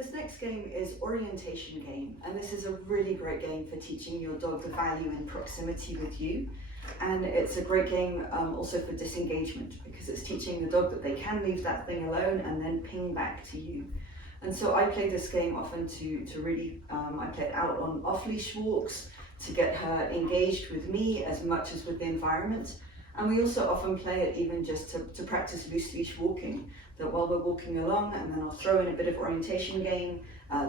This next game is orientation game, and this is a really great game for teaching your dog the value in proximity with you. And it's a great game also for disengagement, because it's teaching the dog that they can leave that thing alone and then ping back to you. And so I play this game often to really, I play it out on off-leash walks to get her engaged with me as much as with the environment. And we also often play it even just to practice loose leash walking, that while we're walking along, and then I'll throw in a bit of orientation game,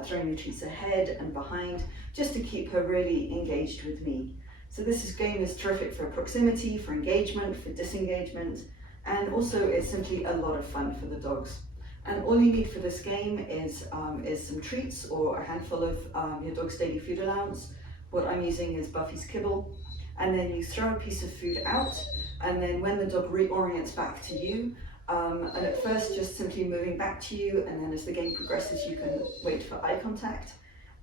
throwing the treats ahead and behind, just to keep her really engaged with me. So this game is terrific for proximity, for engagement, for disengagement, and also it's simply a lot of fun for the dogs. And all you need for this game is some treats or a handful of your dog's daily food allowance. What I'm using is Buffy's kibble. And then you throw a piece of food out, and then when the dog reorients back to you, and at first just simply moving back to you, and then as the game progresses you can wait for eye contact.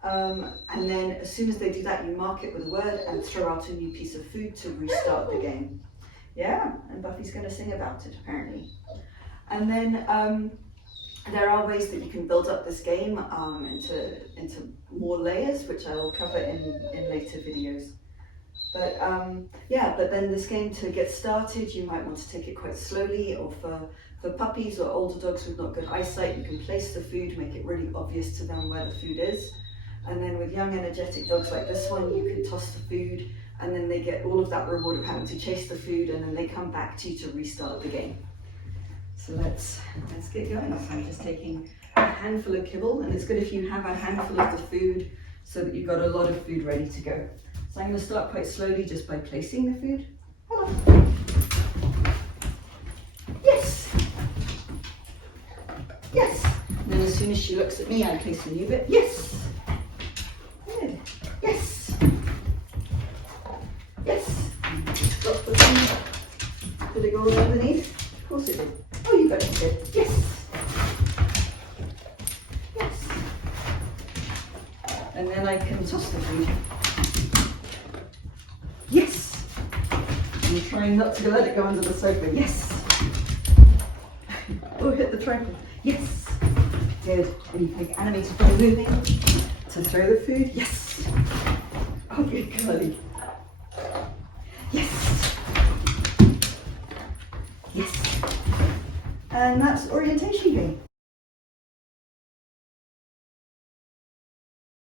And then as soon as they do that, you mark it with a word and throw out a new piece of food to restart the game. Yeah, and Buffy's going to sing about it apparently. And then there are ways that you can build up this game into more layers, which I will cover in later videos. But but then this game, to get started, you might want to take it quite slowly, or for puppies or older dogs with not good eyesight, you can place the food, make it really obvious to them where the food is. And then with young energetic dogs like this one, you can toss the food, and then they get all of that reward of having to chase the food, and then they come back to you to restart the game. So let's get going. So I'm just taking a handful of kibble, and it's good if you have a handful of the food so that you've got a lot of food ready to go. So I'm going to start quite slowly just by placing the food. Hello. Yes. Yes. And then as soon as she looks at me, I place a new bit. Yes. Good. Yes. Yes. Drop the food. Did it go all underneath? Of course it did. Oh, you got it. Good. Yes. Yes. And then I can toss the food. Yes. I'm trying not to let it go under the sofa. Yes. Oh, hit the tripod. Yes. Good. And you make animated by moving to throw the food. Yes. Oh, good girlie. Yes. Yes. And that's orientation game.